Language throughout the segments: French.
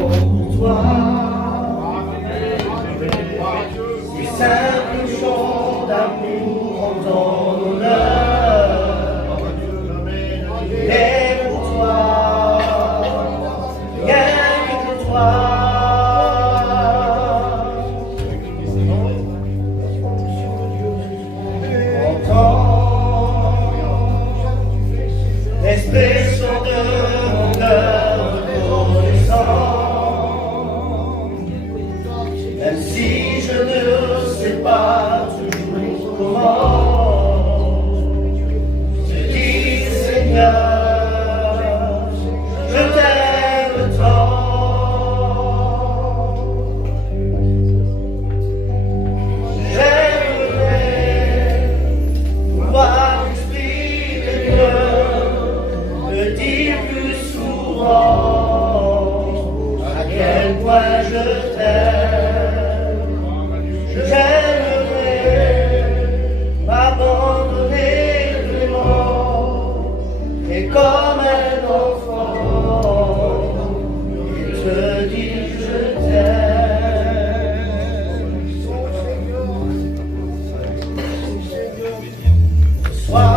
pour toi. Si simple chant d'amour en ton honneur, il est pour toi, rien que pour toi. L'expression de mon cœur reconnaissant, même si je ne sais pas toujours comment, je dis Seigneur, je t'aime tant. J'aimerais pouvoir exprimer le dire plus souvent à quel point je t'aime. J'aimerais m'abandonner vraiment et comme un enfant et te dire je t'aime. Ce soir,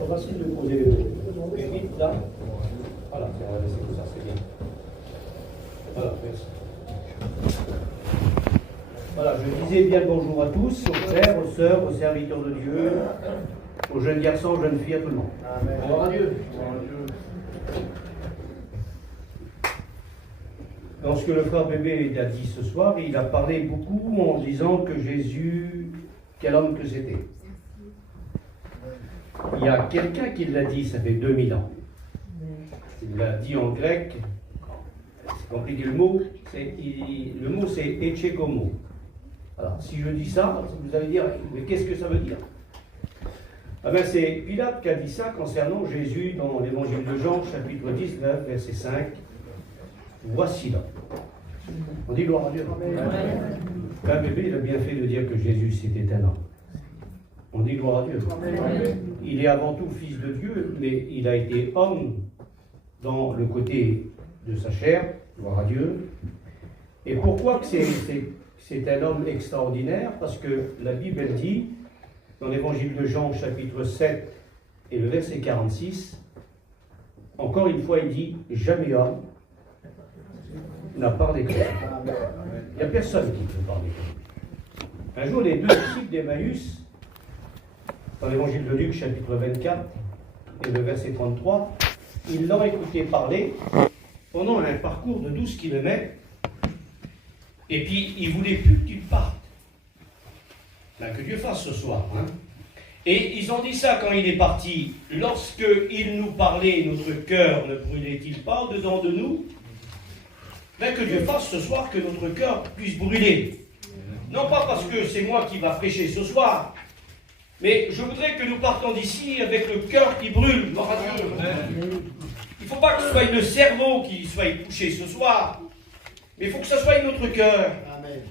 on va essayer de poser le vite là. Voilà, on va laisser tout ça, c'est bien. Voilà, merci. Voilà, je disais bien bonjour à tous, aux frères, aux sœurs, aux serviteurs de Dieu, aux jeunes garçons, aux jeunes filles, à tout le monde. Amen. Gloire à Dieu. Dans ce que le frère Bébé a dit ce soir, il a parlé beaucoup en disant que Jésus, quel homme que c'était. Il y a quelqu'un qui l'a dit, ça fait 2000 ans. Il l'a dit en grec, c'est compliqué le mot, le mot c'est etchekomo. Alors si je dis ça, vous allez dire, mais qu'est-ce que ça veut dire? Ah ben, c'est Pilate qui a dit ça concernant Jésus dans l'évangile de Jean, chapitre 19, verset 5. Voici là. On dit gloire à Dieu. Frère Bébé, il a bien fait de dire que Jésus c'était un homme. On dit gloire à Dieu. Il est avant tout fils de Dieu, mais il a été homme dans le côté de sa chair, gloire à Dieu. Et pourquoi que c'est un homme extraordinaire? Parce que la Bible elle dit, dans l'évangile de Jean, chapitre 7 et le verset 46, encore une fois il dit, jamais homme n'a parlé comme lui. Il n'y a personne qui peut parler comme lui. Un jour, les deux disciples d'Emmaüs, dans l'évangile de Luc, chapitre 24, et le verset 33, ils l'ont écouté parler pendant un parcours de 12 km, et puis ils ne voulaient plus que tu partes. Ben, que Dieu fasse ce soir. Hein. Et ils ont dit ça quand il est parti. Lorsque il nous parlait, notre cœur ne brûlait-il pas au-dedans de nous? Ben, que Dieu fasse ce soir que notre cœur puisse brûler. Non pas parce que c'est moi qui va prêcher ce soir, mais je voudrais que nous partons d'ici avec le cœur qui brûle. Gloire à Dieu. Il ne faut pas que ce soit le cerveau qui soit touché ce soir, mais il faut que ce soit notre cœur.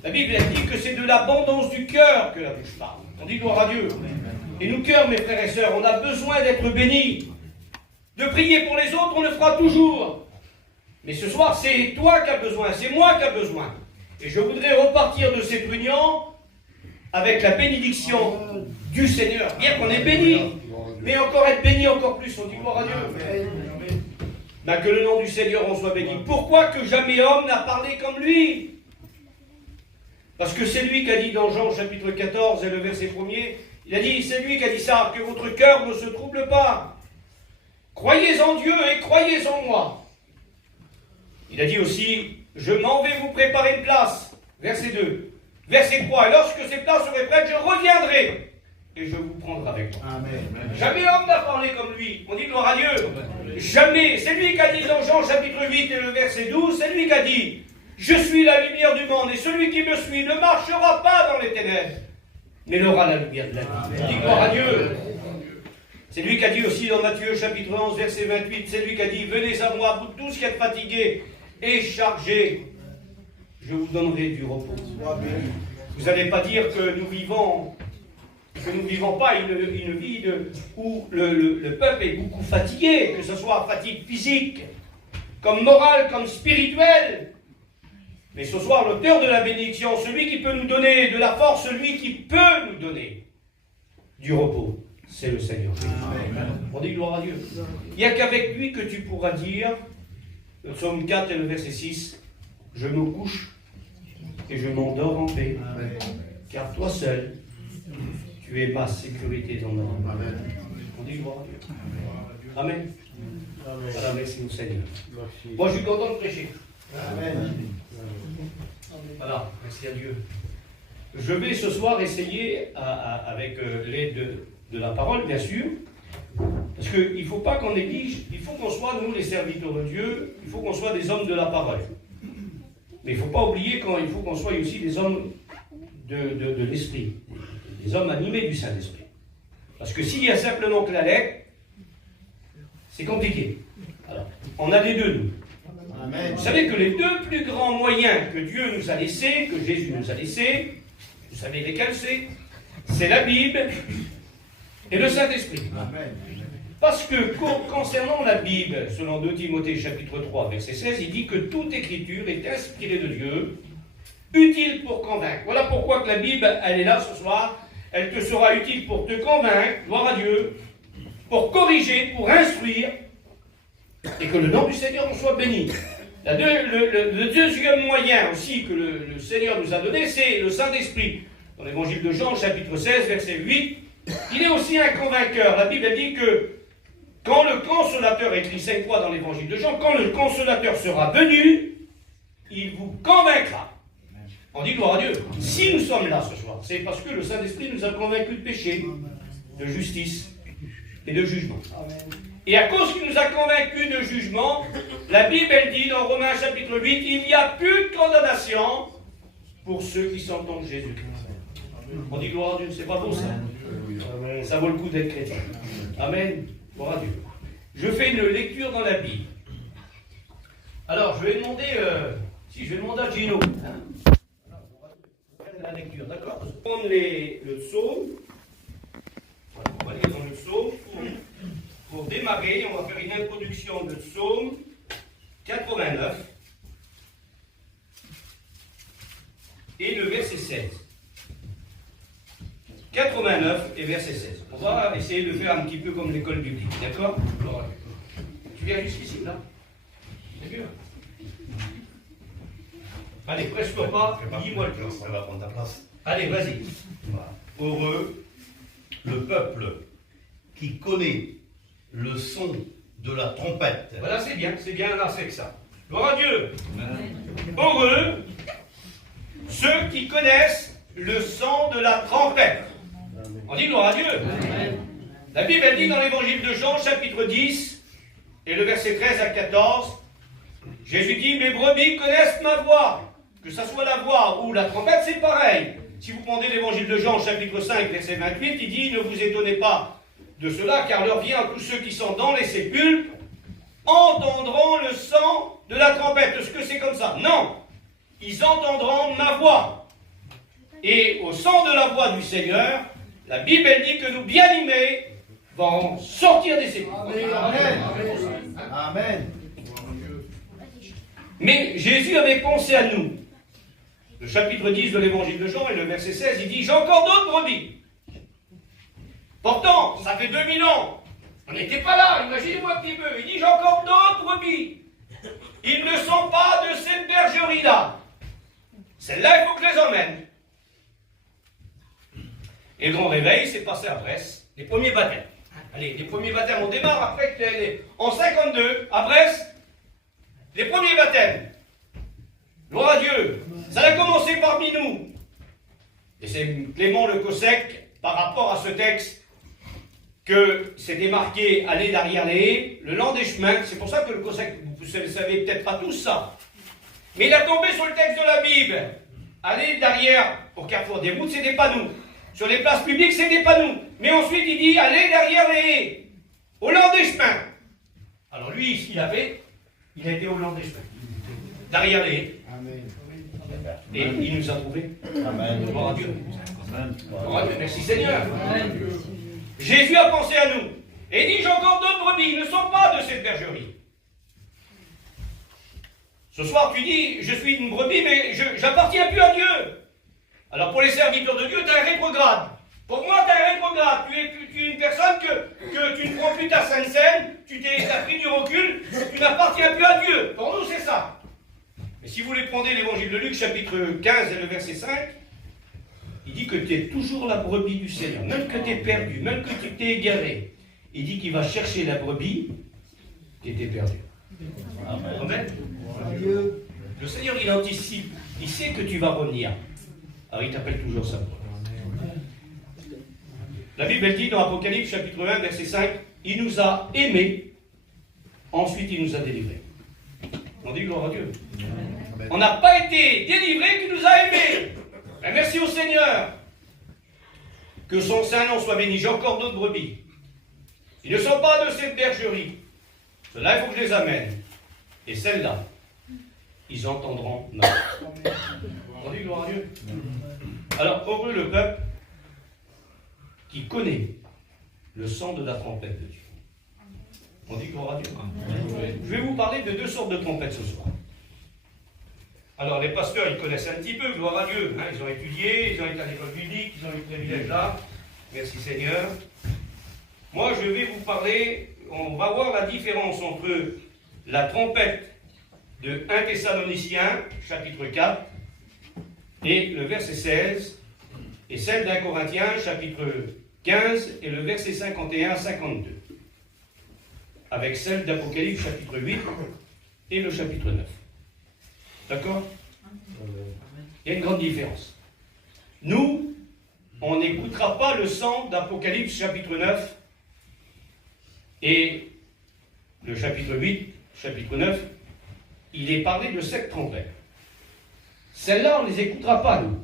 La Bible elle dit que c'est de l'abondance du cœur que la bouche parle. On dit gloire à Dieu. Et nous, cœurs, mes frères et sœurs, on a besoin d'être bénis. De prier pour les autres, on le fera toujours. Mais ce soir, c'est toi qui as besoin, c'est moi qui ai besoin. Et je voudrais repartir de cette réunion avec la bénédiction du Seigneur. Bien qu'on est béni, mais encore être béni encore plus. On dit gloire à Dieu. Ben, que le nom du Seigneur en soit béni. Pourquoi que jamais homme n'a parlé comme lui? Parce que c'est lui qui a dit dans Jean chapitre 14 et le verset 1er, il a dit, c'est lui qui a dit ça, que votre cœur ne se trouble pas. Croyez en Dieu et croyez en moi. Il a dit aussi, je m'en vais vous préparer une place. Verset 2. Verset 3, et lorsque ces places seraient prêtes, je reviendrai et je vous prendrai avec moi. Amen. Jamais homme n'a parlé comme lui. On dit gloire à Dieu. Amen. Jamais. C'est lui qui a dit dans Jean chapitre 8 et le verset 12, c'est lui qui a dit, je suis la lumière du monde et celui qui me suit ne marchera pas dans les ténèbres, mais il aura la lumière de la vie. On dit gloire à Dieu. C'est lui qui a dit aussi dans Matthieu chapitre 11 verset 28, c'est lui qui a dit, venez à moi, vous tous qui êtes fatigués et chargés, je vous donnerai du repos. Vous n'allez pas dire que nous vivons pas une vie où le peuple est beaucoup fatigué, que ce soit fatigue physique, comme morale, comme spirituelle. Mais ce soir, l'auteur de la bénédiction, celui qui peut nous donner de la force, celui qui peut nous donner du repos, c'est le Seigneur Jésus. On dit gloire à Dieu. Il n'y a qu'avec lui que tu pourras dire, le psaume 4 et le verset 6, je me couche et je m'endors en paix, car toi seul, tu es ma sécurité dans ma vie. On dit gloire à Dieu. Amen. Voilà, merci au Seigneur. Moi, je suis content de prêcher. Amen. Voilà, merci à Dieu. Je vais ce soir essayer, avec l'aide de la parole, bien sûr, parce qu'il ne faut pas qu'on néglige, il faut qu'on soit, nous, les serviteurs de Dieu, il faut qu'on soit des hommes de la parole. Mais il ne faut pas oublier qu'il faut qu'on soit aussi des hommes de l'esprit, des hommes animés du Saint-Esprit. Parce que s'il y a simplement que la lettre, c'est compliqué. Alors, on a les deux, nous. Amen. Vous savez que les deux plus grands moyens que Dieu nous a laissés, que Jésus nous a laissés, vous savez lesquels c'est la Bible et le Saint-Esprit. Amen. Parce que concernant la Bible, selon 2 Timothée chapitre 3, verset 16, il dit que toute écriture est inspirée de Dieu, utile pour convaincre. Voilà pourquoi que la Bible, elle est là ce soir, elle te sera utile pour te convaincre, gloire à Dieu, pour corriger, pour instruire, et que le nom du Seigneur en soit béni. Le deuxième moyen aussi que le Seigneur nous a donné, c'est le Saint-Esprit. Dans l'évangile de Jean, chapitre 16, verset 8, il est aussi un convainqueur. La Bible dit que quand le Consolateur, écrit 5 fois dans l'évangile de Jean, quand le Consolateur sera venu, il vous convaincra. On dit gloire à Dieu. Si nous sommes là ce soir, c'est parce que le Saint-Esprit nous a convaincus de péché, de justice et de jugement. Et à cause qu'il nous a convaincus de jugement, la Bible elle dit dans Romains chapitre 8, il n'y a plus de condamnation pour ceux qui sont en Jésus-Christ. On dit gloire à Dieu, c'est pas beau ça. Ça vaut le coup d'être chrétien. Amen. Gloire à Dieu. Je fais une lecture dans la Bible. Alors, je vais demander, je vais demander à Gino. La lecture, d'accord? On va prendre le psaume. On va lire dans le psaume. Pour démarrer, on va faire une introduction de psaume 89 et le verset 16. 89 et verset 16. On va essayer de faire un petit peu comme l'école biblique, d'accord? Tu viens jusqu'ici, là? C'est bien. Allez, presse-toi pas, dis-moi le plus. Ça va prendre ta place. Allez, vas-y. Heureux le peuple qui connaît le son de la trompette. Voilà, c'est bien là, c'est que ça. Gloire à Dieu. Heureux ceux qui connaissent le son de la trompette. On dit gloire à Dieu. Amen. La Bible elle dit dans l'évangile de Jean, chapitre 10, et le verset 13 à 14, Jésus dit, mes brebis connaissent ma voix. Que ce soit la voix ou la trompette, c'est pareil. si vous prenez l'évangile de Jean, chapitre 5, verset 28, il dit « Ne vous étonnez pas de cela, car l'heure vient où tous ceux qui sont dans les sépulcres entendront le son de la trompette. » Est-ce que c'est comme ça? Non. Ils entendront ma voix. Et au son de la voix du Seigneur, la Bible elle dit que nous bien-aimés vont sortir des sépulcres. Amen. Amen. Mais Jésus avait pensé à nous. Le chapitre 10 de l'évangile de Jean et le verset 16, il dit « J'ai encore d'autres brebis. » Pourtant, ça fait 2000 ans. On n'était pas là, imaginez-moi un petit peu. Il dit « J'ai encore d'autres brebis. Ils ne sont pas de cette bergerie-là. Celle-là, il faut que je les emmène. » Et le grand réveil s'est passé à Brest, les premiers baptêmes. Allez, les premiers baptêmes, on démarre après, en 52, à Brest, les premiers baptêmes. Gloire à Dieu. Ça a commencé parmi nous. Et c'est Clément le Cossec, par rapport à ce texte, que c'était marqué « Allez derrière les haies, le long des chemins ». C'est pour ça que le Cossec, vous ne savez peut-être pas tous ça. Mais il a tombé sur le texte de la Bible. « Allez derrière, au carrefour des routes », c'était pas nous. Sur les places publiques, c'était pas nous. Mais ensuite, il dit « Allez derrière les haies, au long des chemins ». Alors lui, ce qu'il a fait, il a été au long des chemins. Derrière les haies. Amen. Et il nous a trouvés. Amen. Gloire à Dieu. Amen. Gloire à Dieu. Merci Seigneur. Amen. Jésus a pensé à nous. Et il dit, j'ai encore d'autres brebis, ils ne sont pas de cette bergerie. Ce soir, tu dis, je suis une brebis, mais je n'appartiens plus à Dieu. Alors pour les serviteurs de Dieu, tu as un rétrograde. Pour moi, tu as un rétrograde. Tu es une personne que tu ne prends plus ta sainte scène, as pris du recul, tu n'appartiens plus à Dieu. Pour nous, c'est ça. Mais si vous voulez prendre l'évangile de Luc, chapitre 15 et le verset 5, il dit que tu es toujours la brebis du Seigneur, même que tu es perdu, même que tu t'es égaré. Il dit qu'il va chercher la brebis qui était perdue. Amen. Amen. Le Seigneur, il anticipe, il sait que tu vas revenir. Alors il t'appelle toujours ça. La Bible elle dit dans Apocalypse chapitre 1 verset 5, il nous a aimés, ensuite il nous a délivrés. On dit gloire à Dieu. Amen. On n'a pas été délivrés qu'il nous a aimés. Ben, merci au Seigneur. Que son saint nom soit béni. J'ai encore d'autres brebis. Ils ne sont pas de cette bergerie. Ceux-là, il faut que je les amène. Et celles-là, ils entendront ma voix. On dit gloire à Dieu. Alors, heureux le peuple qui connaît le son de la trompette de Dieu. On dit gloire à Dieu. Je vais vous parler de deux sortes de trompettes ce soir. Alors, les pasteurs, ils connaissent un petit peu, gloire à Dieu. Hein, ils ont étudié, ils ont été à l'école biblique, ils ont eu le privilège là. Merci Seigneur. Moi, je vais vous parler, on va voir la différence entre la trompette de 1 Thessaloniciens, chapitre 4, et le verset 16, et celle d'un Corinthiens, chapitre 15, et le verset 51 à 52. Avec celle d'Apocalypse, chapitre 8, et le chapitre 9. D'accord? Il y a une grande différence. Nous, on n'écoutera pas le son d'Apocalypse chapitre 9 et le chapitre 8, chapitre 9, il est parlé de 7 trompettes. Celles-là, on ne les écoutera pas, nous.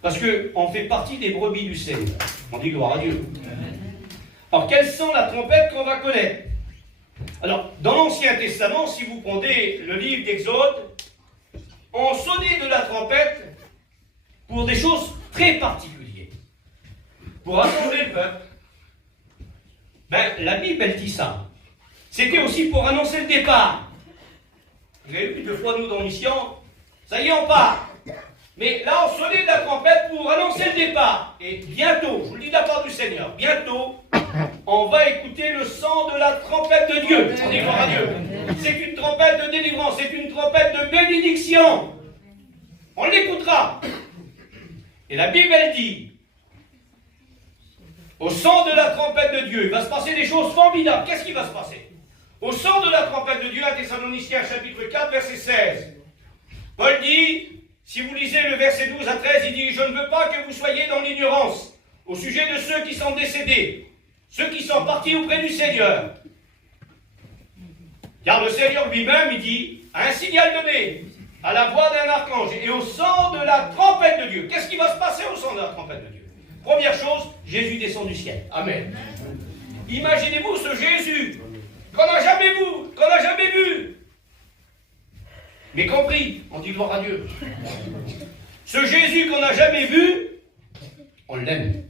Parce qu'on fait partie des brebis du Seigneur. On dit gloire à Dieu. Alors, quelles sont la trompette qu'on va connaître? Alors, dans l'Ancien Testament, si vous prenez le livre d'Exode, on sonnait de la trompette pour des choses très particulières. Pour rassembler le peuple. Ben, la Bible, elle dit ça. C'était aussi pour annoncer le départ. Vous avez vu, deux fois nous dans Mission, ça y est, on part. Mais là, on sonnait de la trompette pour annoncer le départ. Et bientôt, je vous le dis de la part du Seigneur, bientôt, on va écouter le son de la trompette de Dieu. On dit gloire à Dieu. C'est une trompette de délivrance, c'est une trompette de bénédiction. On l'écoutera. Et la Bible, elle dit, au son de la trompette de Dieu, il va se passer des choses formidables. Qu'est-ce qui va se passer? Au son de la trompette de Dieu, à Thessaloniciens chapitre 4, verset 16, Paul dit, si vous lisez le verset 12 à 13, il dit, je ne veux pas que vous soyez dans l'ignorance au sujet de ceux qui sont décédés, ceux qui sont partis auprès du Seigneur. Car le Seigneur lui-même, il dit, a un signal donné, à la voix d'un archange et au son de la trompette de Dieu. Qu'est-ce qui va se passer au son de la trompette de Dieu? Première chose, Jésus descend du ciel. Amen. Imaginez-vous ce Jésus qu'on n'a jamais vu. Mais compris, on dit gloire à Dieu. Ce Jésus qu'on n'a jamais vu, on l'aime.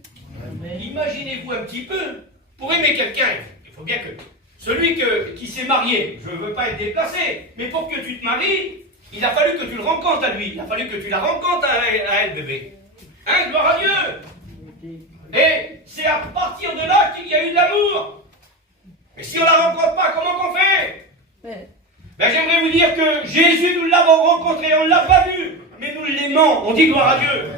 Imaginez-vous un petit peu, pour aimer quelqu'un, il faut bien que celui qui s'est marié, je ne veux pas être déplacé, mais pour que tu te maries, il a fallu que tu le rencontres à lui, il a fallu que tu la rencontres à elle, bébé. Hein, gloire à Dieu. Et c'est à partir de là qu'il y a eu de l'amour. Et si on ne la rencontre pas, comment qu'on fait? Ben, j'aimerais vous dire que Jésus, nous l'avons rencontré, on ne l'a pas vu, mais nous l'aimons, on dit gloire à Dieu.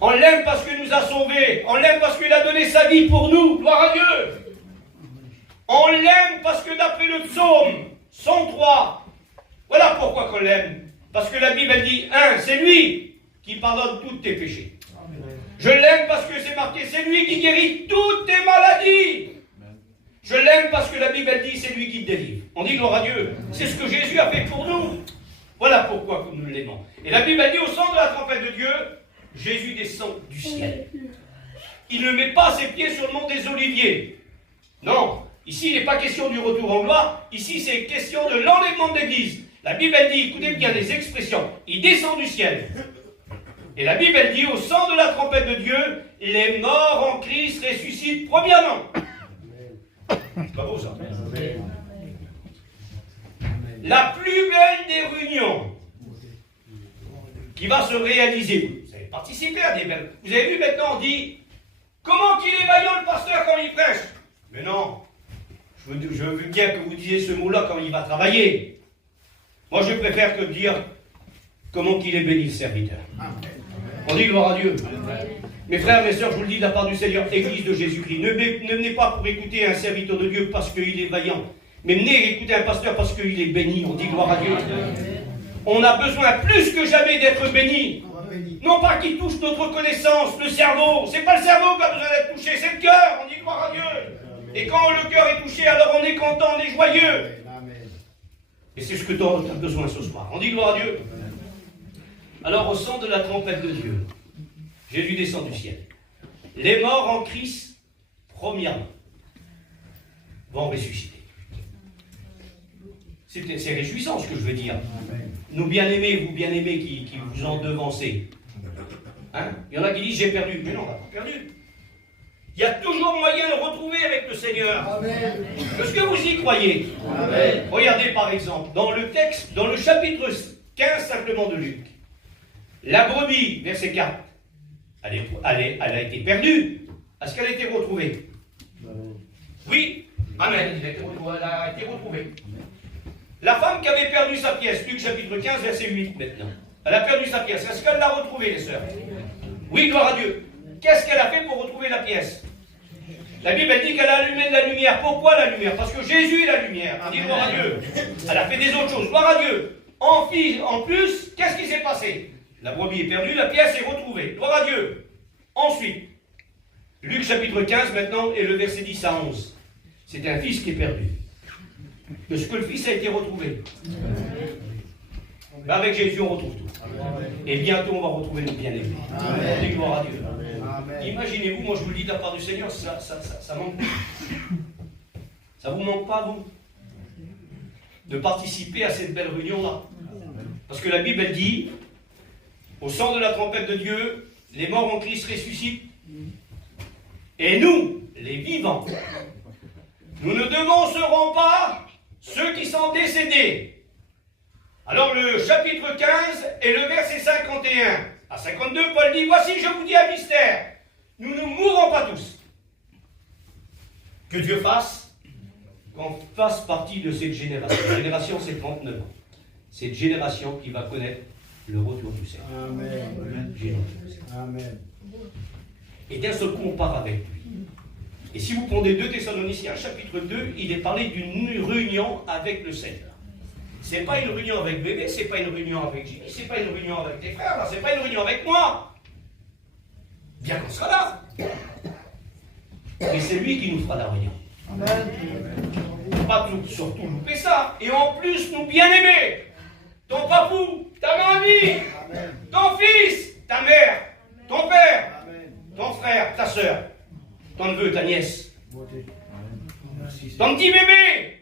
On l'aime parce qu'il nous a sauvés, on l'aime parce qu'il a donné sa vie pour nous, gloire à Dieu. On l'aime parce que d'après le psaume 103, voilà pourquoi qu'on l'aime. Parce que la Bible elle dit, c'est lui qui pardonne tous tes péchés. Je l'aime parce que c'est marqué, c'est lui qui guérit toutes tes maladies. Je l'aime parce que la Bible elle dit, c'est lui qui te délivre. On dit gloire à Dieu. C'est ce que Jésus a fait pour nous. Voilà pourquoi nous l'aimons. Et la Bible elle dit, au son de la trompette de Dieu, Jésus descend du ciel. Il ne met pas ses pieds sur le mont des Oliviers. Non. Ici, il n'est pas question du retour en gloire. Ici, c'est question de l'enlèvement de l'Église. La Bible, elle dit, écoutez bien les expressions, il descend du ciel. Et la Bible, elle dit, au son de la trompette de Dieu, les morts en Christ ressuscitent premièrement. C'est pas beau ça. La plus belle des réunions qui va se réaliser, vous avez participé à des belles. Vous avez vu maintenant, on dit, comment qu'il est vaillant le pasteur quand il prêche? Mais non. Je veux bien que vous disiez ce mot-là quand il va travailler. Moi, je préfère que dire comment qu'il est béni le serviteur. On dit gloire à Dieu. Mes frères, mes sœurs, je vous le dis de la part du Seigneur, Église de Jésus-Christ, ne venez pas pour écouter un serviteur de Dieu parce qu'il est vaillant, mais venez écouter un pasteur parce qu'il est béni. On dit gloire à Dieu. On a besoin plus que jamais d'être béni. Non pas qu'il touche notre connaissance, le cerveau. C'est pas le cerveau qui a besoin d'être touché, c'est le cœur. On dit gloire à Dieu. Et quand le cœur est touché, alors on est content, on est joyeux. Et c'est ce que tu as besoin ce soir. On dit gloire à Dieu. Alors au son de la trompette de Dieu, Jésus descend du ciel. Les morts en Christ, premièrement, vont ressusciter. C'est réjouissant ce que je veux dire. Nous bien-aimés, vous bien-aimés qui vous en devancez. Hein? Il y en a qui disent j'ai perdu. Mais non, on n'a pas perdu. Il y a toujours moyen de retrouver avec le Seigneur. Amen. Est-ce que vous y croyez? Amen. Regardez par exemple, dans le texte, dans le chapitre 15 simplement de Luc, la brebis, verset 4, elle a été perdue. Est-ce qu'elle a été retrouvée? Oui. Amen. Elle a été retrouvée. La femme qui avait perdu sa pièce, Luc chapitre 15, verset 8 maintenant. Elle a perdu sa pièce. Est-ce qu'elle l'a retrouvée, les sœurs? Oui, gloire à Dieu. Qu'est-ce qu'elle a fait pour retrouver la pièce? La Bible dit qu'elle a allumé de la lumière. Pourquoi la lumière? Parce que Jésus est la lumière. On dit gloire à Dieu. Elle a fait des autres choses. Gloire à Dieu. En plus, qu'est-ce qui s'est passé? La brebis est perdue, la pièce est retrouvée. Gloire à Dieu. Ensuite, Luc chapitre 15 maintenant et le verset 10 à 11. C'est un fils qui est perdu. Est-ce que le fils a été retrouvé? Ben avec Jésus, on retrouve tout. Et bientôt, on va retrouver le bien-aimé. On dit gloire à Dieu. Imaginez-vous, moi je vous le dis de la part du Seigneur, ça manque. Ça vous manque pas, vous, de participer à cette belle réunion-là? Parce que la Bible, elle dit, au son de la trompette de Dieu, les morts en Christ ressuscitent. Et nous, les vivants, nous ne devancerons pas ceux qui sont décédés. Alors le chapitre 15 et le verset 51 à 52, Paul dit, voici je vous dis un mystère, nous ne mourrons pas tous. Que Dieu fasse qu'on fasse partie de cette génération. La génération, c'est 39 ans. Cette génération qui va connaître le retour du Seigneur. Amen. Amen. Et d'un seul coup, on part avec lui. Et si vous prenez 2 Thessaloniciens, chapitre 2, il est parlé d'une réunion avec le Seigneur. C'est pas une réunion avec bébé, c'est pas une réunion avec Jimmy, c'est pas une réunion avec tes frères, c'est pas une réunion avec moi. Bien qu'on sera là. Mais c'est lui qui nous fera la réunion. Amen. Pas surtout louper ça. Et en plus, nous bien aimer. ton papou, ta mamie, ton fils, ta mère, ton père, ton frère, ta soeur, ton neveu, ta nièce, ton petit bébé.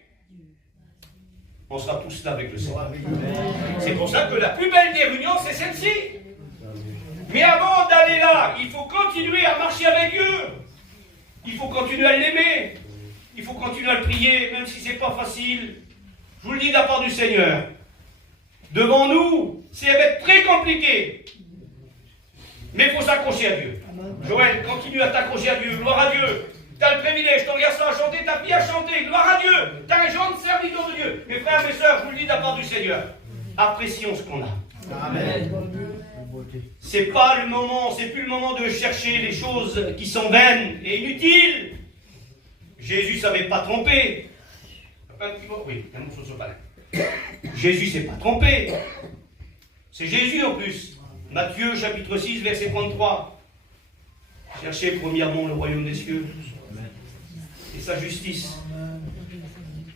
On sera tous là avec le Seigneur. C'est pour ça que la plus belle des réunions, c'est celle-ci. Mais avant d'aller là, il faut continuer à marcher avec Dieu. Il faut continuer à l'aimer. Il faut continuer à le prier, même si ce n'est pas facile. Je vous le dis de la part du Seigneur. Devant nous, ça va être très compliqué. Mais il faut s'accrocher à Dieu. Joël, continue à t'accrocher à Dieu. Gloire à Dieu. Tu as le privilège, ton garçon a chanté, ta fille a chanté. Gloire à Dieu. Tu as un jeune serviteur de Dieu. Mes frères, mes sœurs, je vous le dis de la part du Seigneur. Apprécions ce qu'on a. Amen. C'est pas le moment, c'est plus le moment de chercher les choses qui sont vaines et inutiles. Jésus ne savait pas tromper. Oui, un morceau de sopalin. Jésus ne s'est pas trompé. C'est Jésus en plus. Matthieu chapitre 6, verset 33. Cherchez premièrement le royaume des cieux et sa justice.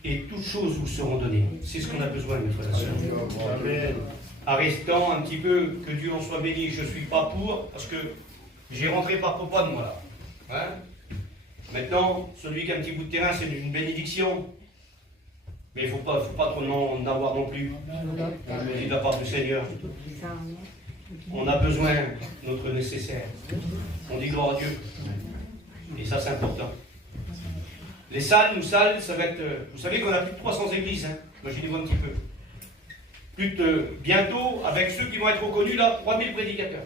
Et toutes choses vous seront données. C'est ce qu'on a besoin, mes frères et sœurs. Amen. Arrestant un petit peu, que Dieu en soit béni. Je ne suis pas pour, parce que j'ai rentré par papa de moi là. Hein? Maintenant, celui qui a un petit bout de terrain, c'est une bénédiction. Mais il ne faut pas trop en avoir non plus. Je le dis de la part du Seigneur. On a besoin de notre nécessaire. On dit gloire à Dieu. Et ça, c'est important. Les salles, ça va être... Vous savez qu'on a plus de 300 églises. Hein? Imaginez-vous un petit peu. Bientôt, avec ceux qui vont être reconnus, là, 3000 prédicateurs.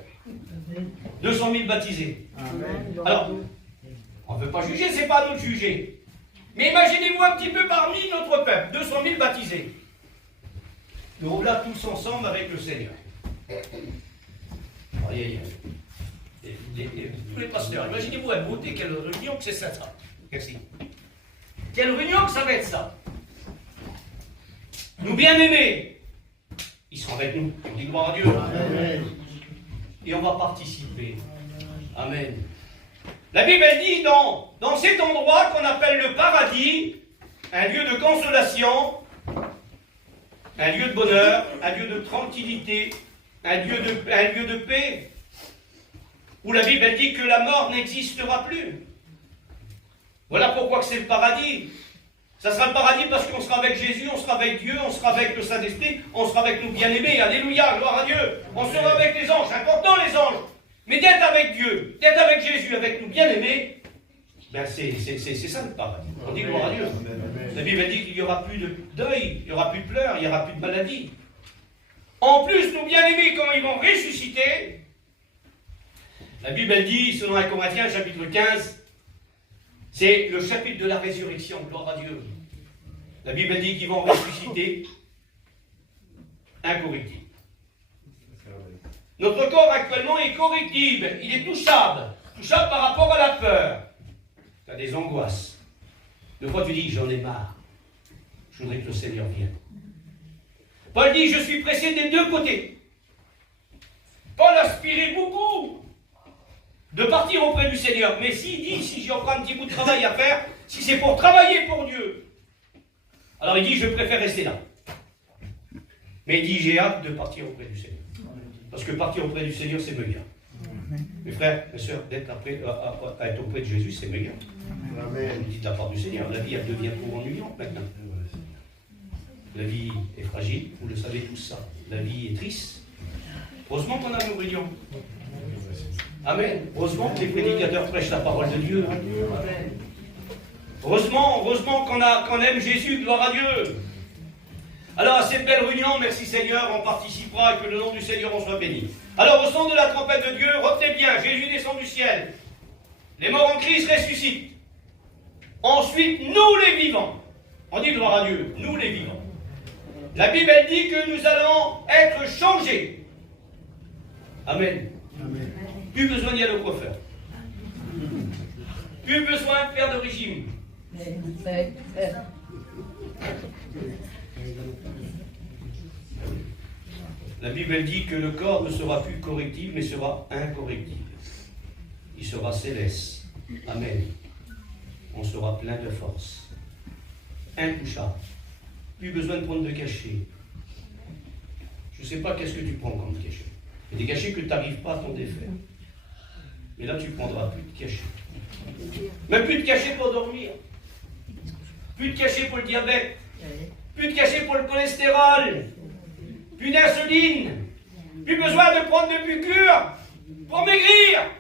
200 000 baptisés. Alors, on ne veut pas juger, c'est pas à nous de juger. Mais imaginez-vous un petit peu parmi notre peuple, 200 000 baptisés. Nous sommes là tous ensemble avec le Seigneur. Tous les pasteurs, imaginez-vous à beauté, quelle réunion que c'est ça. Merci. Quelle réunion que ça va être ça. Nous bien-aimés. Ils seront avec nous. On dit gloire à Dieu. Amen. Et on va participer. Amen. La Bible dit dans cet endroit qu'on appelle le paradis, un lieu de consolation, un lieu de bonheur, un lieu de tranquillité, un lieu de paix, où la Bible dit que la mort n'existera plus. Voilà pourquoi que c'est le paradis. Ça sera le paradis parce qu'on sera avec Jésus, on sera avec Dieu, on sera avec le Saint-Esprit, on sera avec nous bien-aimés. Alléluia, gloire à Dieu. On sera avec les anges, important les anges. Mais d'être avec Dieu, d'être avec Jésus, avec nous bien-aimés, ben c'est ça le paradis. On dit gloire à Dieu. La Bible dit qu'il n'y aura plus de deuil, il n'y aura plus de pleurs, il n'y aura plus de maladie. En plus, nos bien-aimés, quand ils vont ressusciter, la Bible dit, selon 1 Corinthiens, chapitre 15, c'est le chapitre de la résurrection, gloire à Dieu. La Bible dit qu'ils vont ressusciter incorruptibles. Notre corps actuellement est corruptible, il est touchable par rapport à la peur. Tu as des angoisses. Des fois tu dis, j'en ai marre. Je voudrais que le Seigneur vienne. Paul dit, je suis pressé des deux côtés. Paul aspirait beaucoup de partir auprès du Seigneur. Mais s'il dit, si j'ai encore un petit bout de travail à faire, si c'est pour travailler pour Dieu, alors il dit, je préfère rester là. Mais il dit, j'ai hâte de partir auprès du Seigneur. Parce que partir auprès du Seigneur, c'est meilleur. Mes frères, mes sœurs, d'être être auprès de Jésus, c'est meilleur. Amen. On dit de la part du Seigneur, la vie, elle devient trop ennuyante maintenant. La vie est fragile, vous le savez tous ça. La vie est triste. Heureusement qu'on a nos réunions. Amen. Heureusement que les prédicateurs prêchent la parole de Dieu. Amen. Heureusement qu'on aime Jésus, gloire à Dieu. Alors à cette belle réunion, merci Seigneur, on participera et que le nom du Seigneur en soit béni. Alors au son de la trompette de Dieu, retenez bien, Jésus descend du ciel. Les morts en Christ ressuscitent. Ensuite, nous les vivants. On dit gloire à Dieu, nous les vivants. La Bible elle dit que nous allons être changés. Amen. Amen. Plus besoin d'y aller au coiffeur. Plus besoin de faire de régime. La Bible dit que le corps ne sera plus corruptible, mais sera incorruptible. Il sera céleste. Amen. On sera plein de force. Intouchable. Plus besoin de prendre de cachet. ne sais pas qu'est-ce que tu prends comme cachet. Il y a des cachets que tu n'arrives pas à t'en défaire. Mais là, tu prendras plus de cachets. Même plus de cachets pour dormir. Plus de cachets pour le diabète. Plus de cachets pour le cholestérol. Plus d'insuline. Plus besoin de prendre des piqûres pour maigrir.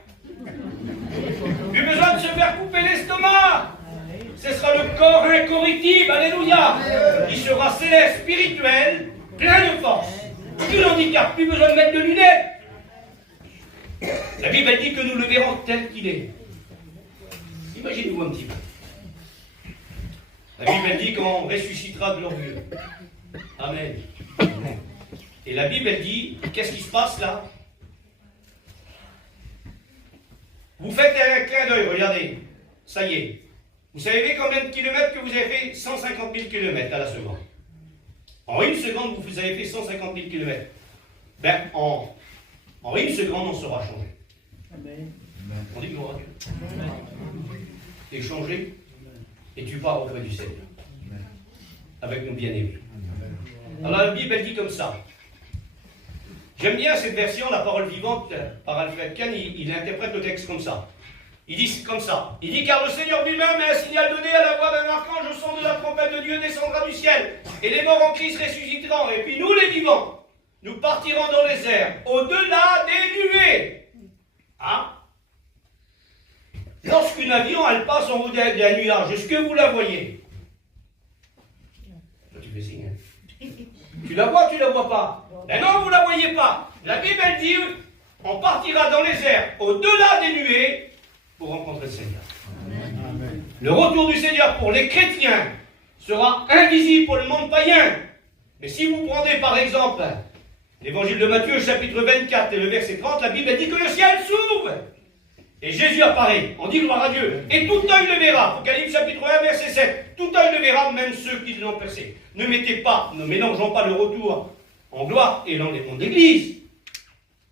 Plus besoin de se faire couper l'estomac. Ce sera le corps incorruptible, alléluia, qui sera céleste, spirituel, plein de force. Plus d'handicap, plus besoin de mettre de lunettes. La Bible dit que nous le verrons tel qu'il est. Imaginez-vous un petit peu. La Bible dit qu'on ressuscitera glorieux. Amen. Et la Bible dit, qu'est-ce qui se passe là? Vous faites un clin d'œil, regardez. Ça y est. Vous savez combien de kilomètres que vous avez fait? 150 000 kilomètres à la seconde. En une seconde, vous avez fait 150 000 kilomètres. Ben, en une seconde, on sera changé. Amen. On dit gloire à Dieu. Tu es changé et tu pars auprès du Seigneur. Avec nos bien-aimés. Alors la Bible, elle dit comme ça. J'aime bien cette version, la parole vivante, par Alfred Kahn, il interprète le texte comme ça. Il dit comme ça. Il dit, car le Seigneur lui-même est un signal donné à la voix d'un archange, au son de la trompette de Dieu descendra du ciel. Et les morts en Christ ressusciteront. Et puis nous, les vivants, nous partirons dans les airs, au-delà des nuées. Hein? Lorsqu'une avion, elle passe en haut d'un nuage, est-ce que vous la voyez? Toi, tu fais signe. Hein? Tu la vois, tu la vois pas? Ben non, vous ne la voyez pas. La Bible, elle dit, on partira dans les airs, au-delà des nuées, pour rencontrer le Seigneur. Amen. Le retour du Seigneur pour les chrétiens sera invisible pour le monde païen. Mais si vous prenez par exemple l'évangile de Matthieu, chapitre 24 et le verset 30, la Bible dit que le ciel s'ouvre. Et Jésus apparaît. On dit gloire à Dieu. Et tout œil le verra. Apocalypse chapitre 1, verset 7. Tout œil le verra, même ceux qui l'ont percé. Ne mélangeons pas le retour en gloire et dans les mondes d'église.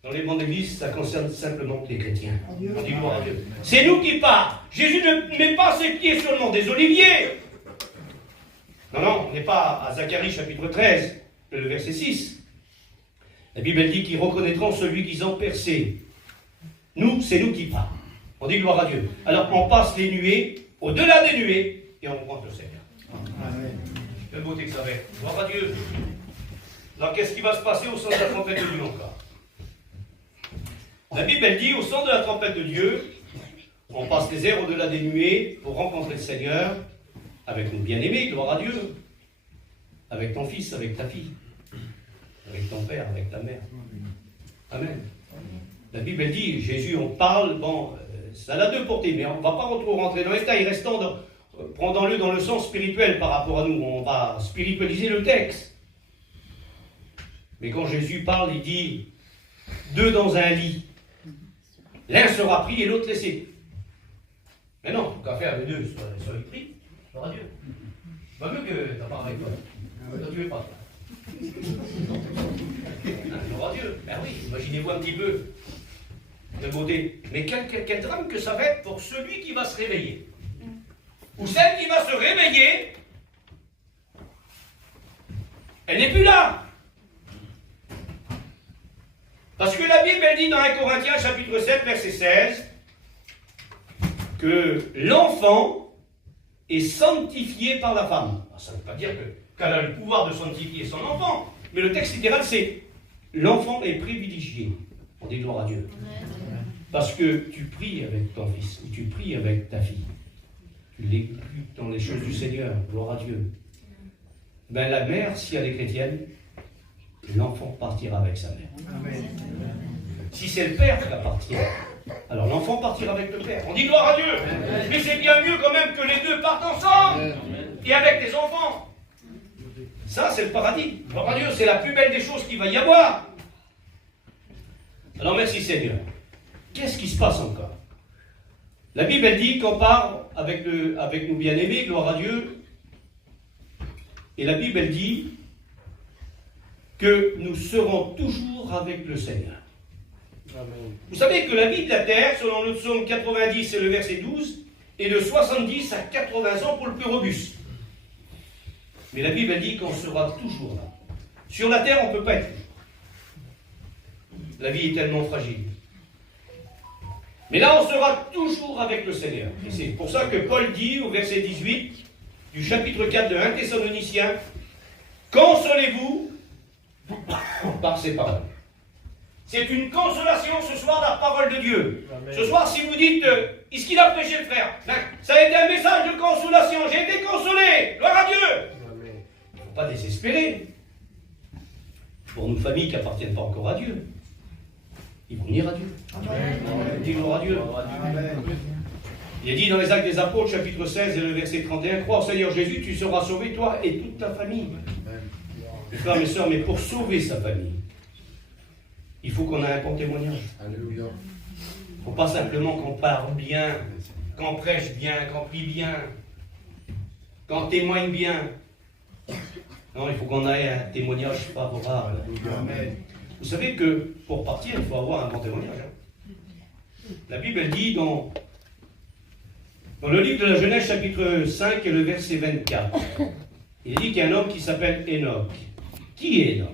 Dans les mondes d'église, ça concerne simplement les chrétiens. On dit gloire à Dieu. C'est nous qui partons. Jésus ne met pas ses pieds sur le mont des Oliviers. Non, on n'est pas à Zacharie chapitre 13, le verset 6. La Bible dit qu'ils reconnaîtront celui qu'ils ont percé. Nous, c'est nous qui partons. On dit gloire à Dieu. Alors on passe les nuées, au-delà des nuées, et on rencontre le Seigneur. Amen. Quelle beauté que ça va être. Gloire à Dieu. Alors qu'est-ce qui va se passer au son de la trompette de Dieu encore? La Bible, elle dit, au son de la trompette de Dieu, on passe les airs au-delà des nuées pour rencontrer le Seigneur avec nos bien-aimés, gloire à Dieu, avec ton fils, avec ta fille, avec ton père, avec ta mère. Amen. La Bible, elle dit, Jésus, on parle, ça a deux portées, mais on ne va pas trop rentrer dans les détails, prenons-le dans le sens spirituel par rapport à nous, on va spiritualiser le texte. Mais quand Jésus parle, il dit, deux dans un lit. L'un sera pris et l'autre laissé. Mais non, qu'à faire les deux, soient pris, gloire à Dieu. Pas mieux que tu n'as pas avec toi. Toi, tu veux pas. Gloire à Dieu. Ben oui, imaginez-vous un petit peu. Quelle beauté. Mais quel drame que ça va être pour celui qui va se réveiller. Ou celle qui va se réveiller, elle n'est plus là. Parce que la Bible, elle dit dans 1 Corinthiens, chapitre 7, verset 16, que l'enfant est sanctifié par la femme. Alors, ça ne veut pas dire qu'elle a le pouvoir de sanctifier son enfant, mais le texte littéral, c'est l'enfant est privilégié. On dit gloire à Dieu. Parce que tu pries avec ton fils, ou tu pries avec ta fille. Tu l'écoutes dans les choses du Seigneur, gloire à Dieu. Ben, la mère, si elle est chrétienne, l'enfant partira avec sa mère. Amen. Si c'est le père qui va partir, alors l'enfant partira avec le père. On dit gloire à Dieu. Amen. Mais c'est bien mieux quand même que les deux partent ensemble. Amen. Et avec les enfants. Ça, c'est le paradis. Gloire à Dieu, c'est la plus belle des choses qu'il va y avoir. Alors merci Seigneur. Qu'est-ce qui se passe encore? La Bible, elle dit qu'on part avec nos bien-aimés, gloire à Dieu. Et la Bible, elle dit que nous serons toujours avec le Seigneur. Amen. Vous savez que la vie de la terre, selon le psaume 90 et le verset 12, est de 70 à 80 ans pour le plus robuste. Mais la Bible dit qu'on sera toujours là. Sur la terre, on ne peut pas être. la vie est tellement fragile. Mais là, on sera toujours avec le Seigneur. Et c'est pour ça que Paul dit au verset 18 du chapitre 4 de 1 Thessaloniciens, consolez-vous par ces paroles. C'est une consolation ce soir, la parole de Dieu. Amen. Ce soir, si vous dites, est-ce qu'il a prêché le frère? Ben, ça a été un message de consolation. J'ai été consolé. Gloire à Dieu. Il ne faut pas désespérer. Pour nos familles qui n'appartiennent pas encore à Dieu, ils vont venir à Dieu. Amen. Dis gloire à Dieu. Amen. Il est dit dans les Actes des Apôtres, chapitre 16 et le verset 31, crois au Seigneur Jésus, tu seras sauvé, toi et toute ta famille. Mes frères, mes sœurs, mais pour sauver sa famille, il faut qu'on ait un bon témoignage. Alléluia. Il ne faut pas simplement qu'on parle bien, qu'on prêche bien, qu'on prie bien, qu'on témoigne bien. Non, il faut qu'on ait un témoignage favorable. Amen. Vous savez que pour partir, il faut avoir un bon témoignage. La Bible, elle dit dans le livre de la Genèse, chapitre 5 et le verset 24, il dit qu'il y a un homme qui s'appelle Enoch. Qui est Enoch?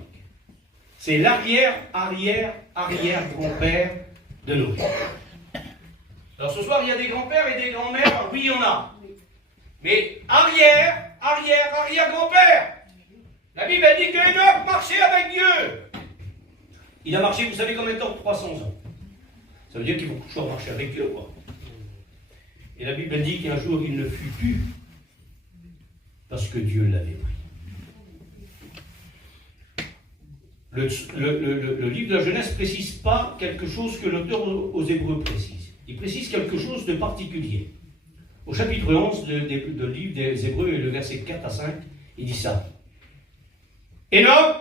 C'est l'arrière-arrière-arrière-grand-père de Noé. Alors ce soir, il y a des grands-pères et des grands-mères, oui, il y en a. Mais arrière-arrière-arrière-grand-père. La Bible elle dit que Enoch marchait avec Dieu. Il a marché, vous savez combien de temps? 300 ans. Ça veut dire qu'il faut toujours marcher avec Dieu, quoi. Et la Bible dit qu'un jour, il ne fut plus parce que Dieu l'avait pris. Le livre de la Genèse ne précise pas quelque chose que l'auteur aux Hébreux précise. Il précise quelque chose de particulier. Au chapitre 11 du livre des Hébreux, et le verset 4 à 5, il dit ça. Enoch,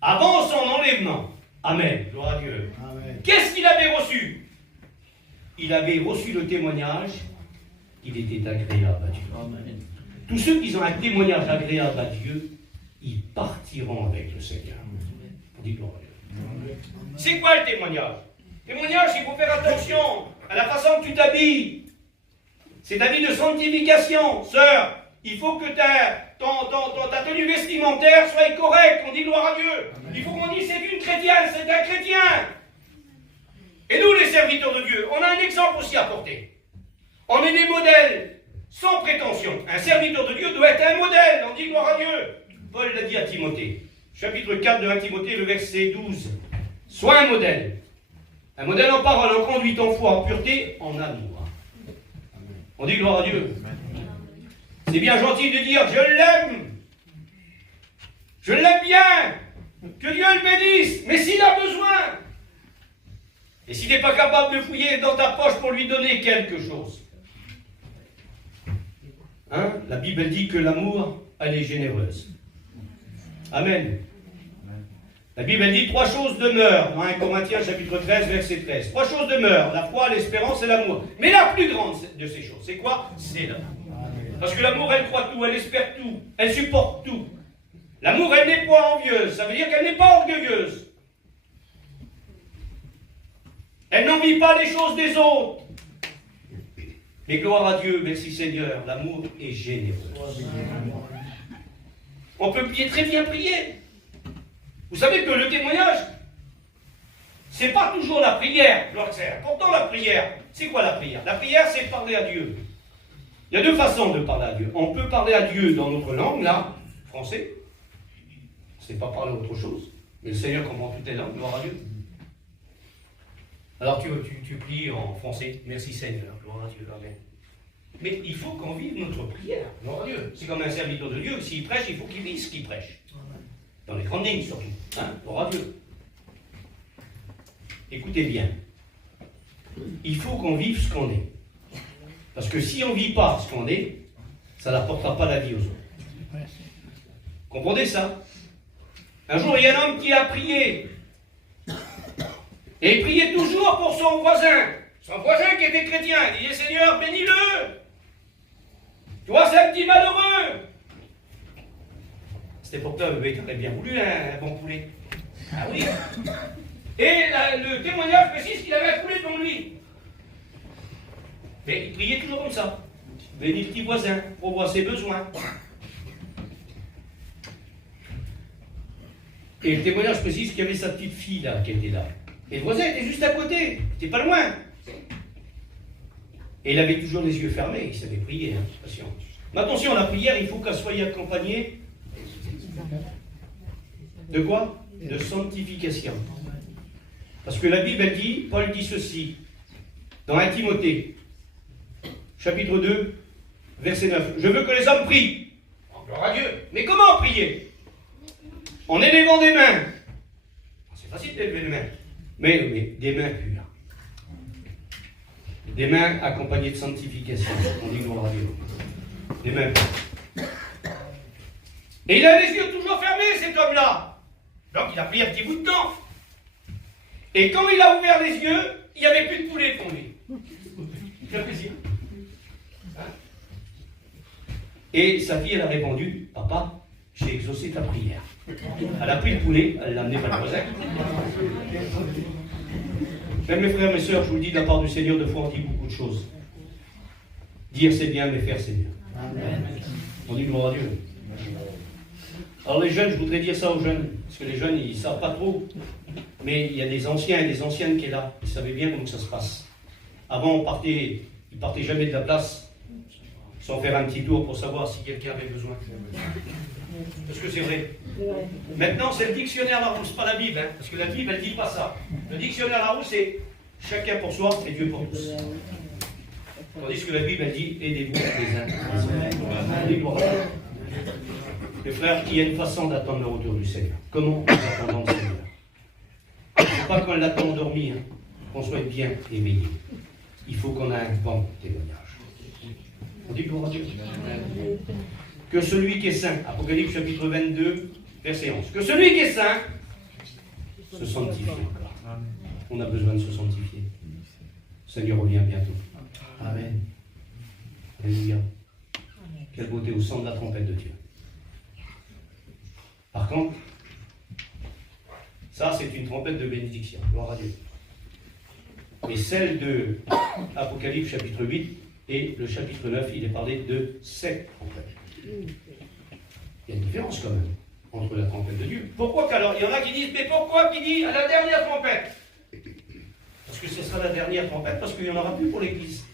avant son enlèvement, Amen, gloire à Dieu. Qu'est-ce qu'il avait reçu? Il avait reçu le témoignage qu'il était agréable à Dieu. Amen. Tous ceux qui ont un témoignage agréable à Dieu, ils partiront avec le Seigneur. On dit gloire à Dieu. C'est quoi le témoignage? Le témoignage, il faut faire attention à la façon que tu t'habilles. C'est ta vie de sanctification. Sœur, il faut que ta tenue vestimentaire soit correcte. On dit gloire à Dieu. Amen. Il faut qu'on dise c'est une chrétienne, c'est un chrétien. Et nous, les serviteurs de Dieu, on a un exemple aussi à porter. On est des modèles sans prétention. Un serviteur de Dieu doit être un modèle. On dit gloire à Dieu. Paul l'a dit à Timothée. Chapitre 4 de 1 Timothée, le verset 12. Sois un modèle. Un modèle en parole, en conduite, en foi, en pureté, en amour. On dit gloire à Dieu. C'est bien gentil de dire je l'aime. Je l'aime bien. Que Dieu le bénisse. Mais s'il a besoin, et s'il n'est pas capable de fouiller dans ta poche pour lui donner quelque chose. Hein? La Bible dit que l'amour, elle est généreuse. Amen. La Bible dit 3 choses demeurent dans 1 Corinthiens chapitre 13 verset 13. 3 choses demeurent, la foi, l'espérance et l'amour. Mais la plus grande de ces choses, c'est quoi? C'est l'amour. Parce que l'amour, elle croit tout, elle espère tout, elle supporte tout. L'amour, elle n'est pas envieuse, ça veut dire qu'elle n'est pas orgueilleuse. Elle n'envie pas les choses des autres. Mais gloire à Dieu, merci Seigneur, l'amour est généreux. On peut très bien prier. Vous savez que le témoignage, c'est pas toujours la prière. C'est important la prière. C'est quoi la prière? La prière, c'est parler à Dieu. Il y a 2 façons de parler à Dieu. On peut parler à Dieu dans notre langue, là, français. C'est pas parler autre chose. Mais le Seigneur comprend toutes les langues, gloire à Dieu. Alors tu pries en français, merci Seigneur, gloire à Dieu, amen. Mais il faut qu'on vive notre prière, gloire à Dieu. C'est comme un serviteur de Dieu, s'il prêche, il faut qu'il vise ce qu'il prêche. Dans les grandes lignes surtout, hein, gloire à Dieu. Écoutez bien, il faut qu'on vive ce qu'on est. Parce que si on ne vit pas ce qu'on est, ça n'apportera pas la vie aux autres. Comprenez ça? Un jour, il y a un homme qui a prié. Et il priait toujours pour son voisin. Son voisin qui était chrétien. Il disait, Seigneur, bénis-le. Tu vois, c'est un petit malheureux. C'était pour toi, bébé, tu aurais bien voulu un bon poulet. Ah oui. Et le témoignage précise qu'il avait un poulet devant lui. Mais il priait toujours comme ça. Bénis le petit voisin pour voir ses besoins. Et le témoignage précise qu'il y avait sa petite fille là, qui était là. Et le voisin était juste à côté, il n'était pas loin. Et il avait toujours les yeux fermés, il savait prier, hein, patient. Mais attention, la prière, il faut qu'elle soit accompagnée de quoi? De sanctification. Parce que la Bible, elle dit, Paul dit ceci, dans 1 Timothée, chapitre 2, verset 9. Je veux que les hommes prient. Oh, gloire à Dieu. Mais comment prier? En élevant des mains. C'est facile d'élever les mains. Mais des mains pures. Des mains accompagnées de sanctification. On dit gloire à Dieu. Des mains pures. Et il a les yeux toujours fermés, cet homme-là. Donc il a pris un petit bout de temps. Et quand il a ouvert les yeux, il n'y avait plus de poulet pour lui. Quel plaisir. Hein? Et sa fille, elle a répondu, papa, j'ai exaucé ta prière. Elle a pris le poulet, elle l'a amené par le voisin. Même mes frères, mes sœurs, je vous le dis de la part du Seigneur, de fois on dit beaucoup de choses. Dire c'est bien, mais faire c'est mieux. Amen. On dit gloire à Dieu. Alors les jeunes, je voudrais dire ça aux jeunes, parce que les jeunes, ils ne savent pas trop. Mais il y a des anciens et des anciennes qui sont là. Ils savaient bien comment ça se passe. Avant, ils ne partaient jamais de la place sans faire un petit tour pour savoir si quelqu'un avait besoin. Parce que c'est vrai. Maintenant, c'est le dictionnaire Larousse, pas la Bible. Hein, parce que la Bible, elle ne dit pas ça. Le dictionnaire Larousse, c'est chacun pour soi et Dieu pour tous. Tandis que la Bible, elle dit aidez-vous les uns les autres. Les frères, il y a une façon d'attendre le retour du Seigneur. Comment nous attendons le Seigneur? Il ne faut pas qu'on l'attend endormi, hein, qu'on soit bien éveillé. Il faut qu'on ait un bon témoignage. On dit gloire à Dieu. Que celui qui est saint, Apocalypse chapitre 22, verset 11, que celui qui est saint se sanctifie. On a besoin de se sanctifier. Le Seigneur revient bientôt. Amen. Alléluia. Quelle beauté au son de la trompette de Dieu. Par contre, ça c'est une trompette de bénédiction. Gloire à Dieu. Mais celle de Apocalypse chapitre 8 et le chapitre 9, il est parlé de 7 trompettes. Il y a une différence quand même entre la trompette de Dieu. Pourquoi qu'alors? Il y en a qui disent, mais pourquoi qui dit à la dernière trompette? Parce que ce sera la dernière trompette, parce qu'il n'y en aura plus pour l'Église.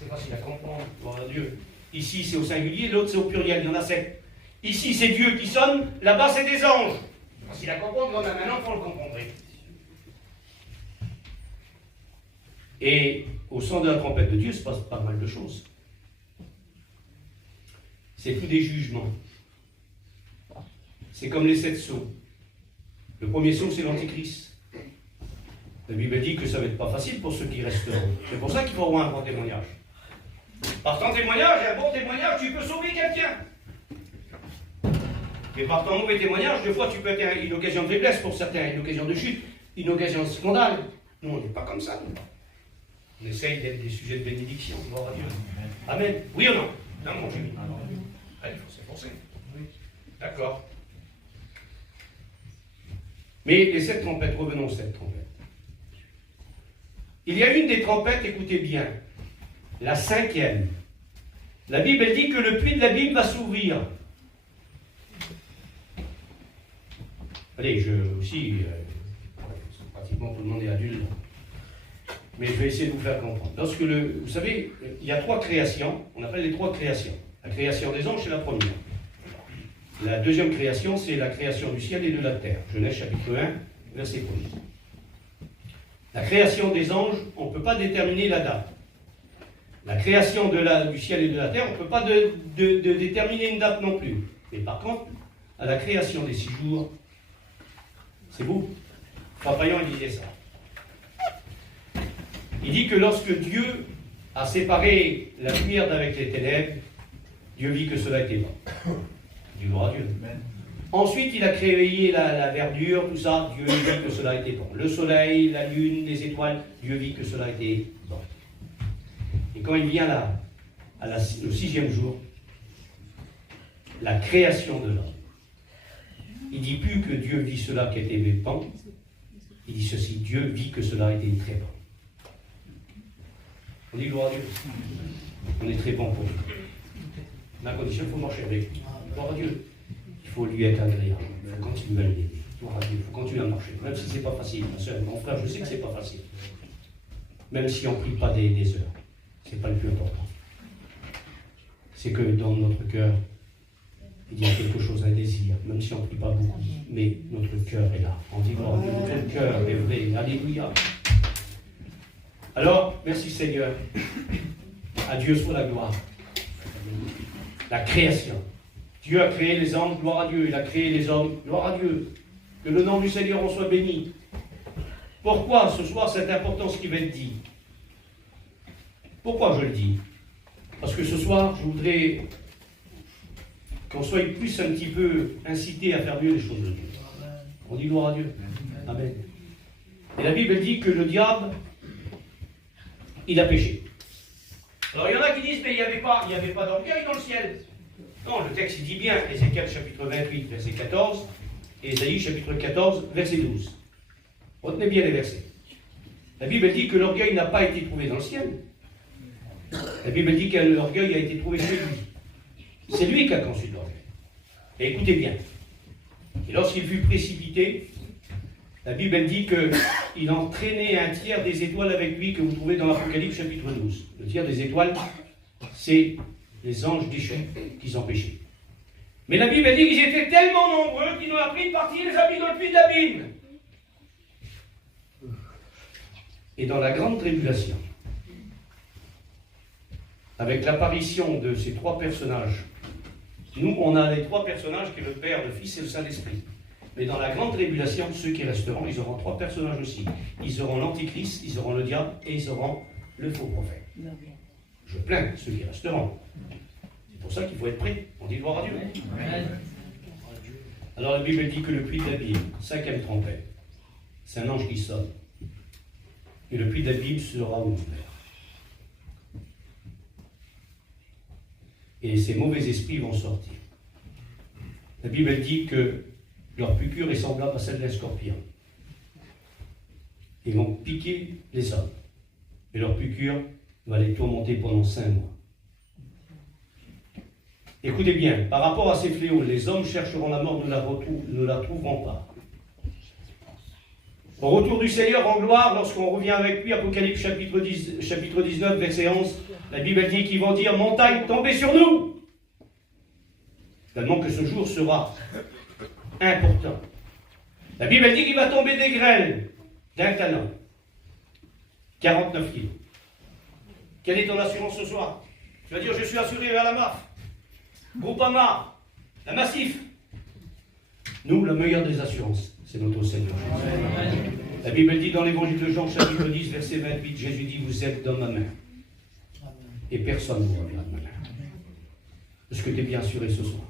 C'est facile à comprendre, gloire à Dieu. Ici c'est au singulier, l'autre c'est au pluriel, il y en a 7. Ici c'est Dieu qui sonne, là-bas c'est des anges. C'est facile à comprendre, mais on a maintenant pour le comprendre. Et au son de la trompette de Dieu se passe pas mal de choses. C'est tout des jugements. C'est comme les 7 sceaux. Le premier sceau, c'est l'Antéchrist. La Bible dit que ça va être pas facile pour ceux qui resteront. C'est pour ça qu'il faut avoir un bon témoignage. Par ton témoignage, et un bon témoignage, tu peux sauver quelqu'un. Mais par ton mauvais témoignage, des fois, tu peux être une occasion de faiblesse pour certains, une occasion de chute, une occasion de scandale. Nous, on n'est pas comme ça. Nous. On essaye d'être des sujets de bénédiction. Gloire à Dieu. Amen. Oui ou non? Non, mon Dieu. Allez, il faut s'efforcer. D'accord. Mais les 7 trompettes, revenons aux 7 trompettes. Il y a une des trompettes, écoutez bien, la 5e. La Bible elle dit que le puits de la Bible va s'ouvrir. Allez, pratiquement tout le monde est adulte. Mais je vais essayer de vous faire comprendre. Vous savez, il y a 3 créations, on appelle les 3 créations. La création des anges, c'est la première. La deuxième création, c'est la création du ciel et de la terre. Genèse chapitre 1, verset 1. La création des anges, on ne peut pas déterminer la date. La création du ciel et de la terre, on ne peut pas déterminer une date non plus. Mais par contre, à la création des 6 jours, c'est vous. Papillon, il disait ça. Il dit que lorsque Dieu a séparé la lumière d'avec les ténèbres, Dieu vit que cela était bon. Du gloire à Dieu. Ensuite, il a créé la verdure, tout ça, Dieu vit que cela était bon. Le soleil, la lune, les étoiles, Dieu vit que cela était bon. Et quand il vient au 6e jour, la création de l'homme, il ne dit plus que Dieu vit cela qui était bon, il dit ceci, Dieu vit que cela était très bon. On dit gloire à Dieu. On est très bon pour lui. La condition, il faut marcher avec lui. Gloire à Dieu. Il faut lui être agréable. Il faut continuer à l'aider. Gloire à Dieu, il faut continuer à marcher, même si c'est pas facile. Ma soeur, mon frère, je sais que c'est pas facile. Même si on ne prie pas des heures, c'est pas le plus important. C'est que dans notre cœur, il y a quelque chose, un désir, même si on ne prie pas beaucoup, mais notre cœur est là. On dit, gloire à Dieu, notre cœur est vrai. Alléluia. Alors, merci Seigneur. À Dieu soit la gloire. La création. Dieu a créé les hommes, gloire à Dieu. Il a créé les hommes, gloire à Dieu. Que le nom du Seigneur en soit béni. Pourquoi ce soir cette importance qui va être dit? Pourquoi je le dis? Parce que ce soir, je voudrais qu'on soit plus un petit peu incité à faire mieux les choses de Dieu. On dit gloire à Dieu. Amen. Et la Bible dit que le diable, il a péché. Alors il y en a qui disent, mais il n'y avait pas d'orgueil dans le ciel. Non, le texte il dit bien, Ézéchiel chapitre 28, verset 14, et Ésaïe chapitre 14, verset 12. Retenez bien les versets. La Bible dit que l'orgueil n'a pas été trouvé dans le ciel. La Bible dit que l'orgueil a été trouvé chez lui. C'est lui qui a conçu l'orgueil. Et écoutez bien. Et lorsqu'il fut précipité, la Bible dit qu'il entraînait un tiers des étoiles avec lui que vous trouvez dans l'Apocalypse chapitre 12. Le tiers des étoiles, c'est les anges déchus qu'ils ont péché. Mais la Bible dit qu'ils étaient tellement nombreux qu'ils n'ont appris de partir les habits dans le puits de l'abîme. Et dans la grande tribulation, avec l'apparition de ces trois personnages, nous, on a les trois personnages qui est le Père, le Fils et le Saint-Esprit. Mais dans la grande tribulation, ceux qui resteront, ils auront trois personnages aussi. Ils auront l'Antichrist, ils auront le diable et ils auront le faux prophète. Je plains ceux qui resteront. C'est pour ça qu'il faut être prêt. On dit gloire à Dieu. Alors la Bible dit que le puits de l'abîme, cinquième trompette, c'est un ange qui sonne. Et le puits de l'abîme sera ouvert. Et ces mauvais esprits vont sortir. La Bible dit que leur piqûre est semblable à celle d'un scorpion. Ils vont piquer les hommes. Et leur piqûre va les tourmenter pendant 5 mois. Écoutez bien, par rapport à ces fléaux, les hommes chercheront la mort, ne la trouveront pas. Au retour du Seigneur en gloire, lorsqu'on revient avec lui, Apocalypse chapitre 19, verset 11, la Bible dit qu'ils vont dire « Montagne, tombez sur nous !» Tellement que ce jour sera important. La Bible dit qu'il va tomber des grêles d'un talent. 49 kilos. Quelle est ton assurance ce soir? Tu vas dire, je suis assuré vers la MAF, Groupama, la Massif. Nous, la meilleure des assurances, c'est notre Seigneur Jésus. La Bible dit dans l'évangile de Jean, chapitre 10, verset 28, Jésus dit, vous êtes dans ma main. Et personne ne vous reviendra de ma main. Est-ce que tu es bien assuré ce soir?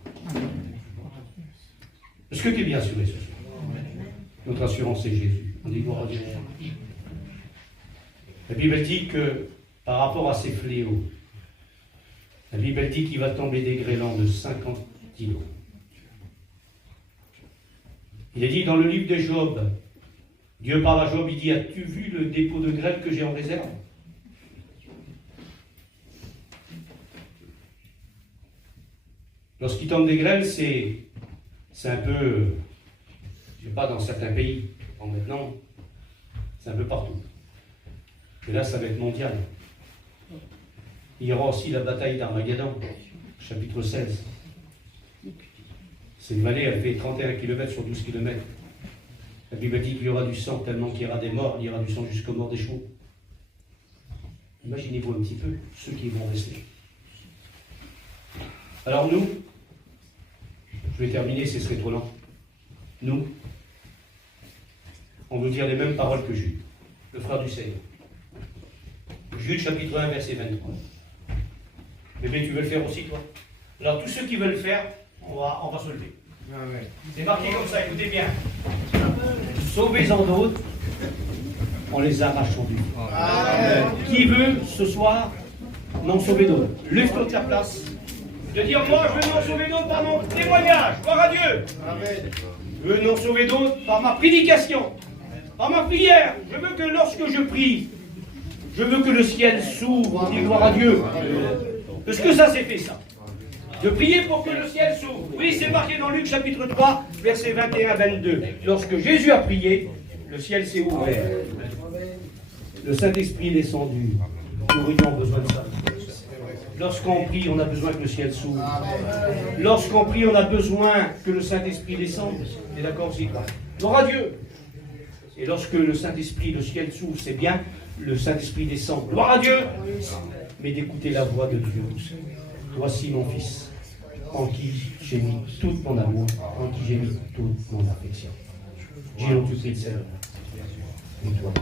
Est-ce que tu es bien assuré ce soir? Notre assurance, c'est Jésus. On dit gloire à Dieu. La Bible dit que, par rapport à ces fléaux, la Bible dit qu'il va tomber des grêlons de 50 kilos. Il est dit dans le livre de Job, Dieu parle à Job, il dit, as-tu vu le dépôt de grêle que j'ai en réserve? Lorsqu'il tombe des grêles, c'est un peu, je ne sais pas, dans certains pays, en maintenant, c'est un peu partout. Mais là, ça va être mondial. Il y aura aussi la bataille d'Armageddon, chapitre 16. Cette vallée, elle fait 31 km sur 12 km. La Bible dit qu'il y aura du sang tellement qu'il y aura des morts, il y aura du sang jusqu'aux morts des chevaux. Imaginez-vous un petit peu ceux qui vont rester. Alors nous, je vais terminer, ce serait trop lent. Nous, on veut dire les mêmes paroles que Jude, le frère du Seigneur. Jude chapitre 1, verset 23. Bébé, tu veux le faire aussi, toi? Alors tous ceux qui veulent le faire, on va se lever. C'est marqué comme ça, écoutez bien. Sauvez-en d'autres, on les arrache au but. Qui veut ce soir n'en sauver d'autres? Lève-toi de ta place. De dire, moi, je veux n'en sauver d'autres par mon témoignage. Gloire à Dieu. Amen. Je veux n'en sauver d'autres par ma prédication, par ma prière. Je veux que lorsque je prie, je veux que le ciel s'ouvre. On dit gloire à Dieu. Est-ce que ça s'est fait, ça? De prier pour que le ciel s'ouvre. Oui, c'est marqué dans Luc chapitre 3, versets 21-22. Lorsque Jésus a prié, le ciel s'est ouvert. Le Saint-Esprit est descendu. Nous aurions besoin de ça. Lorsqu'on prie, on a besoin que le ciel s'ouvre. Lorsqu'on prie, on a besoin que le Saint-Esprit descende. Tu es d'accord aussi? Gloire à Dieu. Et lorsque le Saint-Esprit, le ciel s'ouvre, c'est bien, le Saint-Esprit descend. Gloire à Dieu. Mais d'écouter la voix de Dieu. Voici mon Fils, en qui j'ai mis tout mon amour, en qui j'ai mis toute mon affection. J'ai donc le Seigneur. Et toi.